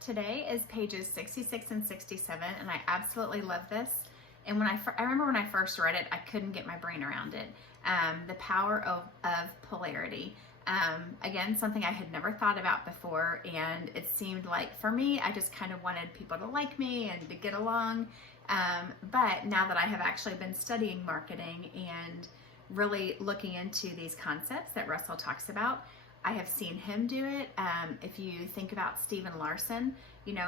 Today is pages 66 and 67, and I absolutely love this. And when I remember when I first read it, I couldn't get my brain around it. The power of polarity. Again, something I had never thought about before, and it seemed like for me, I just kind of wanted people to like me and to get along. But now that I have actually been studying marketing and really looking into these concepts that Russell talks about, I have seen him do it. If you think about Stephen Larson,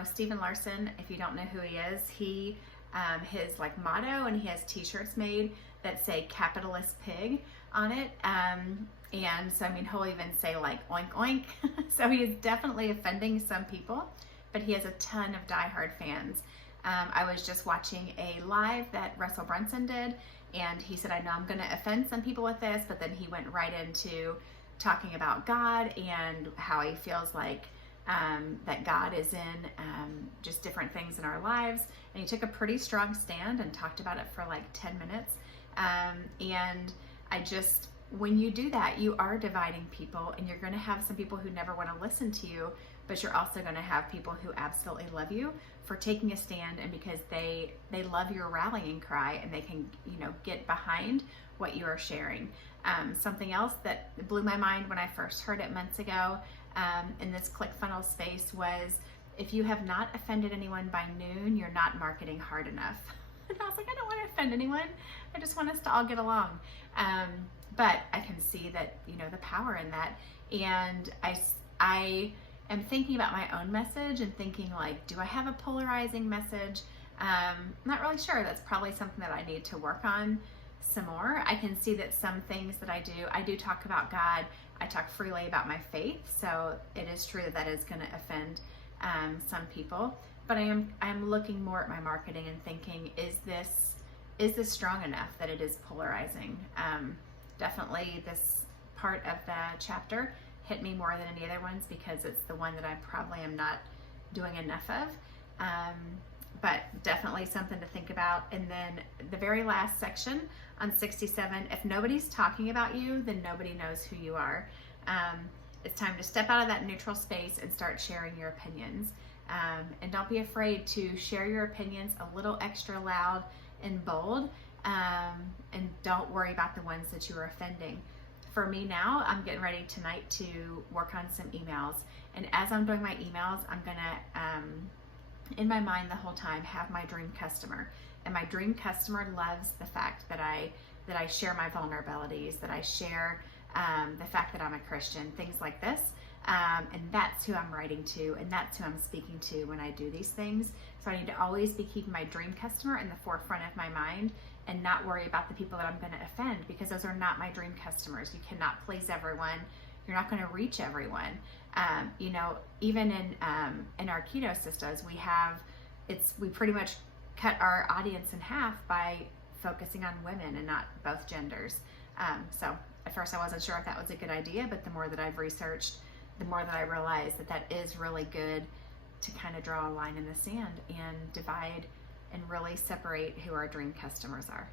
Stephen Larson, if you don't know who he is, his like motto, and he has t-shirts made that say capitalist pig on it. And so, he'll even say like oink oink. So he is definitely offending some people, but he has a ton of diehard fans. I was just watching a live that Russell Brunson did, and he said, I know I'm going to offend some people with this, but then he went right into talking about God and how he feels like that God is in just different things in our lives. And he took a pretty strong stand and talked about it for like 10 minutes. And when you do that, you are dividing people, and you're going to have some people who never want to listen to you, but you're also going to have people who absolutely love you for taking a stand, and because they love your rallying cry, and they can get behind what you are sharing. Something else that blew my mind when I first heard it months ago in this ClickFunnels space was, if you have not offended anyone by noon, you're not marketing hard enough. And I was like, I don't want to offend anyone. I just want us to all get along. But I can see that, the power in that. And I am thinking about my own message and thinking like, do I have a polarizing message? I'm not really sure. That's probably something that I need to work on some more. I can see that some things that I do talk about God. I talk freely about my faith. So it is true that is going to offend some people. But I'm looking more at my marketing and thinking, is this strong enough that it is polarizing? Definitely this part of the chapter hit me more than any other ones, because it's the one that I probably am not doing enough of. But definitely something to think about. And then the very last section on 67, if nobody's talking about you, then nobody knows who you are. It's time to step out of that neutral space and start sharing your opinions. And don't be afraid to share your opinions a little extra loud and bold. And don't worry about the ones that you are offending. For me now, I'm getting ready tonight to work on some emails. And as I'm doing my emails, I'm gonna, in my mind the whole time, have my dream customer. And my dream customer loves the fact that I share my vulnerabilities, that I share the fact that I'm a Christian, things like this. And that's who I'm writing to, and that's who I'm speaking to when I do these things. So I need to always be keeping my dream customer in the forefront of my mind, and not worry about the people that I'm going to offend, because those are not my dream customers. You cannot please everyone. You're not going to reach everyone. Even in our keto sisters, we pretty much cut our audience in half by focusing on women and not both genders. So at first I wasn't sure if that was a good idea, but the more that I've researched, the more that I realize that is really good to kind of draw a line in the sand and divide and really separate who our dream customers are.